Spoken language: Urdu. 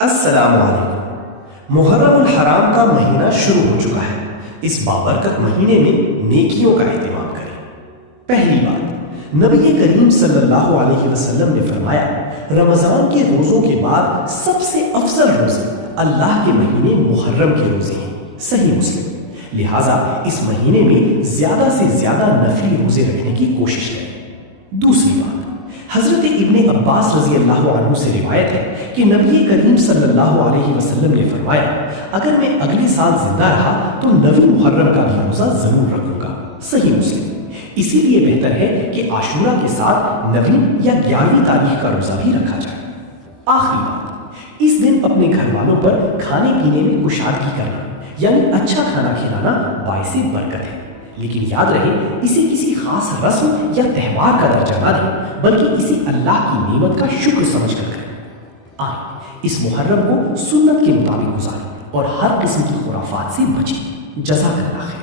السلام علیکم۔ محرم الحرام کا مہینہ شروع ہو چکا ہے۔ اس بابرکت مہینے میں نیکیوں کا اہتمام کریں۔ پہلی بات، نبی کریم صلی اللہ علیہ وسلم نے فرمایا، رمضان کے روزوں کے بعد سب سے افضل روزے اللہ کے مہینے محرم کے روزے ہیں۔ صحیح مسلم۔ لہٰذا اس مہینے میں زیادہ سے زیادہ نفلی روزے رکھنے کی کوشش کریں۔ دوسری بات، حضرت ابن عباس رضی اللہ عنہ سے روایت ہے کہ نبی کریم صلی اللہ علیہ وسلم نے فرمایا، اگر میں اگلے سال زندہ رہا تو 9 محرم کا بھی روزہ ضرور رکھوں گا۔ صحیح مسلم۔ اسی لیے بہتر ہے کہ عاشورہ کے ساتھ 9 یا 11ویں تاریخ کا روزہ بھی رکھا جائے۔ آخری بات، اس دن اپنے گھر والوں پر کھانے پینے میں کشادگی کرنا، یعنی اچھا کھانا کھلانا باعث برکت ہے، لیکن یاد رہے اسے کسی خاص رسم یا تہوار کا درجہ نہ دیں، بلکہ اسے اللہ کی نعمت کا شکر سمجھ کر کریں۔ آئیں اس محرم کو سنت کے مطابق گزاریں اور ہر قسم کی خرافات سے بچیں۔ جزاک اللہ خیر۔